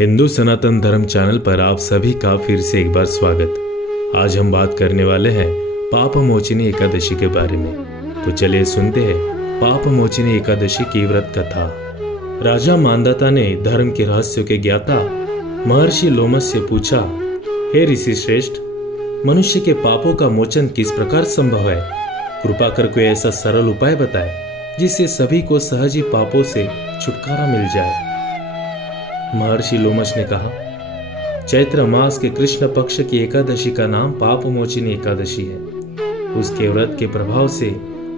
हिंदू सनातन धर्म चैनल पर आप सभी का फिर से एक बार स्वागत। आज हम बात करने वाले हैं पाप मोचिनी एकादशी के बारे में। तो चलिए सुनते हैं पाप मोचिनी एकादशी की व्रत कथा। राजा मांधाता ने धर्म के रहस्यों के ज्ञाता महर्षि लोमस से पूछा, हे ऋषि श्रेष्ठ, मनुष्य के पापों का मोचन किस प्रकार संभव है? कृपा कर कोई ऐसा सरल उपाय बताए जिससे सभी को सहज ही पापों से छुटकारा मिल जाए। महर्षि लोमस ने कहा, चैत्र मास के कृष्ण पक्ष की एकादशी का नाम पाप मोचिनी एकादशी है। उसके व्रत के प्रभाव से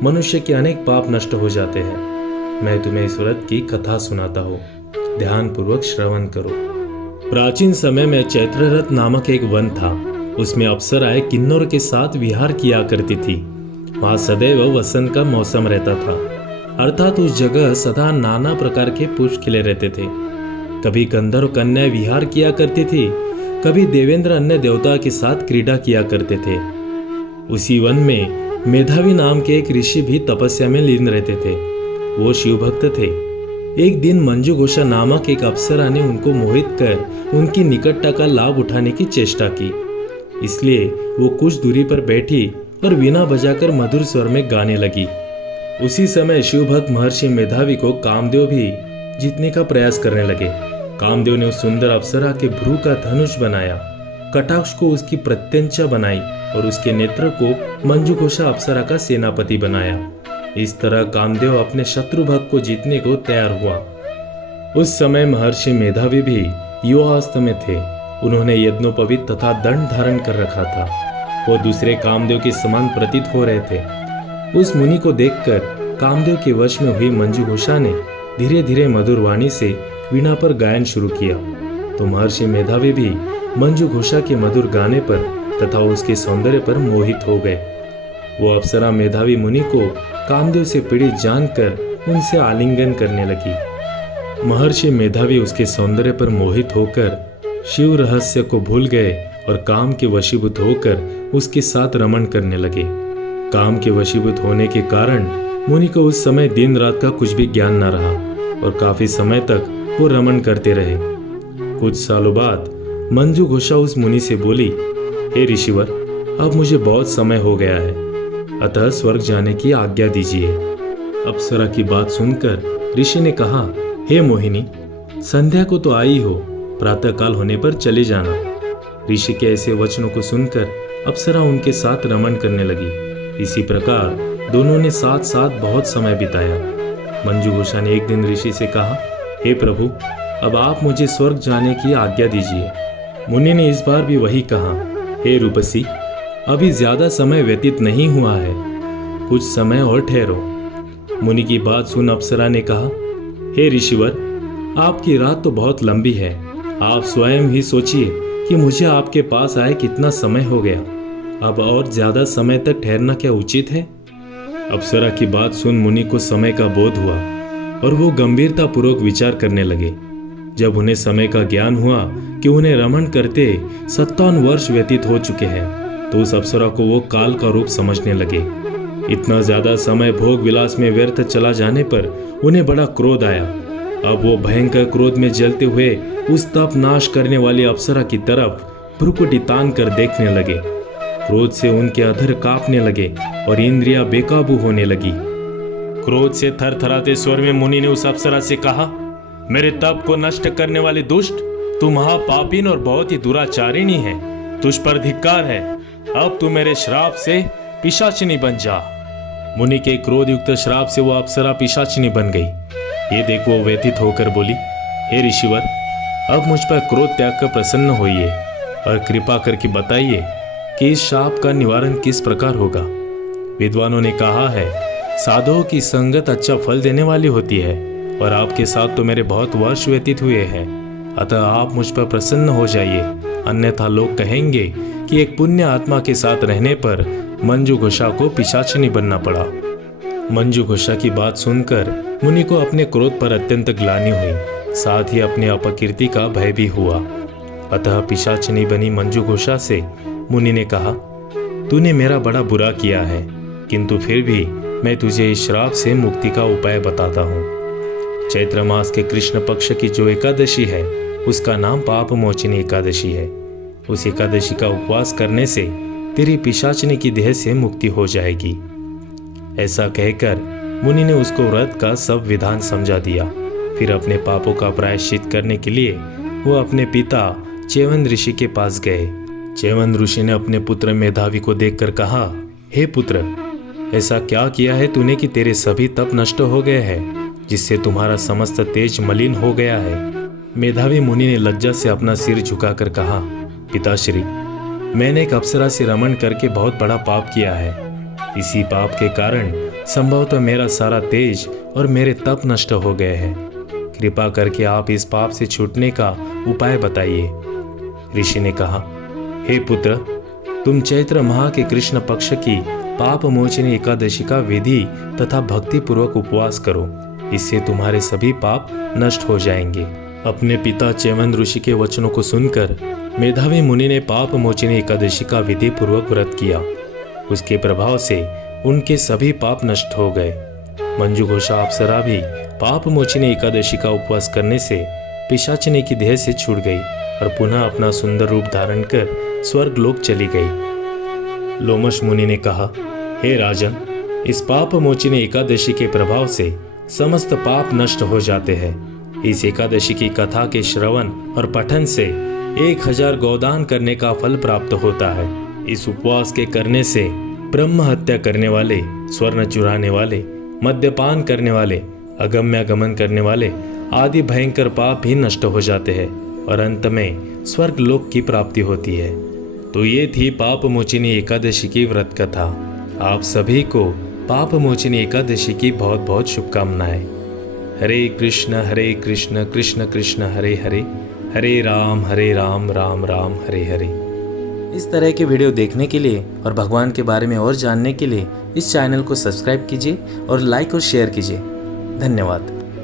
मनुष्य के अनेक पाप नष्ट हो जाते हैं। मैं तुम्हें इस व्रत की कथा सुनाता हूँ, ध्यान पूर्वक श्रवण करो। प्राचीन समय में चैत्ररथ नामक एक वन था। उसमें अप्सराएं किन्नरों के साथ विहार किया करती थी। वहां सदैव वसंत का मौसम रहता था, अर्थात उस जगह सदा नाना प्रकार के पुष्प खिले रहते थे। कभी गंधर्व कन्या विहार किया करती थी, कभी देवेंद्र अन्य देवता के साथ क्रीड़ा किया करते थे। उसी वन में मेधावी नाम के एक ऋषि भी तपस्या में लीन रहते थे। वो शिव भक्त थे। एक दिन मंजू घोषा नामक एक अप्सरा ने उनको मोहित कर उनकी निकटता का लाभ उठाने की चेष्टा की। इसलिए वो कुछ दूरी पर बैठी और वीणा बजाकर मधुर स्वर में गाने लगी। उसी समय शिव भक्त महर्षि मेधावी को कामदेव भी जीतने का प्रयास करने लगे। कामदेव ने उस सुंदर अप्सरा के भ्रू का धनुष बनाया, कटाक्ष को उसकी प्रत्यंचा बनाई और उसके नेत्र को मंजू घोषा अप्सरा का सेनापति बनाया। इस तरह कामदेव अपने शत्रु भक्त को जीतने को तैयार हुआ। उस समय महर्षि मेधावी भी युवावस्था में थे। उन्होंने यज्ञोपवीत तथा दंड धारण कर रखा था। वो दूसरे कामदेव के समान प्रतीत हो रहे थे। उस मुनि को देखकर कामदेव के वश में हुई मंजू घोषा ने धीरे धीरे मधुर वाणी से वीणा पर गायन शुरू किया। तो महर्षि मेधावी भी मंजू घोषा के मधुर गाने पर तथा उसके सौंदर्य पर मोहित हो गए। वो अप्सरा मेधावी मुनि को कामदेव से पीड़ित जानकर उनसे आलिंगन करने लगी। महर्षि मेधावी उसके सौंदर्य पर मोहित होकर शिव रहस्य को भूल गए और काम के वशीभूत होकर उसके साथ रमण करने लगे। काम के वशीभूत होने के कारण मुनि को उस समय दिन रात का कुछ भी ज्ञान न रहा और काफी समय तक वो रमण करते रहे। कुछ सालों बाद मंजू घोषा उस मुनि से बोली, हे ऋषिवर, अब मुझे बहुत समय हो गया है, अतः स्वर्ग जाने की आज्ञा दीजिए। अप्सरा की बात सुनकर ऋषि ने कहा, हे मोहिनी, संध्या को तो आई हो, प्रातः काल होने पर चले जाना। ऋषि के ऐसे वचनों को सुनकर अप्सरा उनके साथ रमण करने लगी। इसी प्रकार दोनों ने साथ साथ बहुत समय बिताया। मंजू घोषा ने एक दिन ऋषि से कहा, हे प्रभु, अब आप मुझे स्वर्ग जाने की आज्ञा दीजिए। मुनि ने इस बार भी वही कहा, हे रूपसी, अभी ज्यादा समय व्यतीत नहीं हुआ है, कुछ समय और ठहरो। मुनि की बात सुन अप्सरा ने कहा, हे ऋषिवर, आपकी रात तो बहुत लंबी है। आप स्वयं ही सोचिए कि मुझे आपके पास आए कितना समय हो गया। अब और ज्यादा समय तक ठहरना क्या उचित है? अप्सरा की बात सुन मुनि को समय का बोध हुआ और वो गंभीरता पूर्वक विचार करने लगे। जब उन्हें समय का ज्ञान हुआ कि उन्हें रमण करते 57 वर्ष व्यतीत हो चुके हैं, तो उस अप्सरा को वो काल का रूप समझने लगे। इतना ज्यादा समय भोग विलास में व्यर्थ चला जाने पर उन्हें बड़ा क्रोध आया। अब वो भयंकर क्रोध में जलते हुए उस तप नाश करने वाली अप्सरा की तरफ भ्रुकुटी तान कर देखने लगे। क्रोध से उनके अधर कांपने लगे और इंद्रियां बेकाबू होने लगी। क्रोध से थरथराते स्वर में मुनि ने उस अप्सरा से कहा, मेरे तप को नष्ट करने वाली दुष्ट, तू महापापिन और बहुत ही दुराचारिणी है। तुझ पर धिक्कार है। अब तू मेरे श्राप से पिशाचिनी बन जा। मुनि के क्रोध युक्त श्राप से वो अप्सरा पिशाचिनी बन गई। ये देख वो व्यथित होकर बोली, हे ऋषिवर, अब मुझ पर क्रोध त्याग कर प्रसन्न होइए और कृपा करके बताइए कि इस शाप का निवारण किस प्रकार होगा। विद्वानों ने कहा है, साधुओं की संगत अच्छा फल देने वाली होती है और आपके साथ तो मेरे बहुत वर्ष व्यतीत हुए हैं, अतः आप मुझ पर प्रसन्न हो जाइए, अन्यथा लोग कहेंगे कि एक पुण्य आत्मा के साथ रहने पर मंजू घोषा को पिशाचिनी बनना पड़ा। मंजू घोषा की बात सुनकर मुनि को अपने क्रोध पर अत्यंत ग्लानि हुई, साथ ही अपने अपकीर्ति का भय भी हुआ। अतः पिशाचिनी बनी मंजू घोषा से मुनि ने कहा, तूने मेरा बड़ा बुरा किया है, किंतु फिर भी मैं तुझे इस श्राप से मुक्ति का उपाय बताता हूँ। चैत्र मास के कृष्ण पक्ष की जो एकादशी है, उसका नाम पाप मोचनी एकादशी है। उस एकादशी का उपवास करने से तेरी पिशाचनी की देह से मुक्ति हो जाएगी। ऐसा कहकर मुनि ने उसको व्रत का सब विधान समझा दिया। फिर अपने पापों का प्रायश्चित करने के लिए वो अपने पिता च्यवन ऋषि के पास गए। च्यवन ऋषि ने अपने पुत्र मेधावी को देखकर कहा, हे पुत्र, ऐसा क्या किया है तूने कि तेरे सभी तप नष्ट हो गए हैं, जिससे तुम्हारा समस्त तेज मलिन हो गया है। मेधावी मुनि ने लज्जा से अपना सिर झुकाकर कहा, पिताश्री, मैंने एक अप्सरा से रमण करके बहुत बड़ा पाप किया है। इसी पाप के कारण संभवतः मेरा सारा तेज और मेरे तप नष्ट हो गए हैं। कृपा करके आप इस पाप से छूटने का उपाय बताइए। ऋषि ने कहा, हे पुत्र, तुम चैत्र माह के कृष्ण पक्ष की पाप मोचनी एकादशी का विधि तथा भक्ति पूर्वक उपवास करो। इससे तुम्हारे सभी पाप नष्ट हो जाएंगे। अपने पिता च्यवन ऋषि के वचनों को सुनकर मेधावी मुनि ने पाप मोचनी एकादशी का विधि पूर्वक व्रत किया। उसके प्रभाव से उनके सभी पाप नष्ट हो गए। मंजुघोषा अप्सरा भी पाप मोचनी एकादशी का उपवास करने से पिशाचनी की देह से छूट गई और पुनः अपना सुंदर रूप धारण कर स्वर्ग लोक चली गई। लोमश मुनि ने कहा, हे राजन, इस पाप मोचनी एकादशी के प्रभाव से समस्त पाप नष्ट हो जाते हैं। इस एकादशी की कथा के श्रवण और पठन से 1000 गोदान करने का फल प्राप्त होता है। इस उपवास के करने से ब्रह्म हत्या करने वाले, स्वर्ण चुराने वाले, मद्यपान करने वाले, अगम्यागमन करने वाले आदि भयंकर पाप भी नष्ट हो जाते हैं और अंत में स्वर्ग लोक की प्राप्ति होती है। तो ये थी पाप मोचनी एकादशी की व्रत कथा। आप सभी को पाप मोचनी एकादशी की बहुत बहुत शुभकामनाएं। हरे कृष्ण कृष्ण कृष्ण हरे हरे, हरे राम राम राम हरे हरे। इस तरह के वीडियो देखने के लिए और भगवान के बारे में और जानने के लिए इस चैनल को सब्सक्राइब कीजिए और लाइक और शेयर कीजिए। धन्यवाद।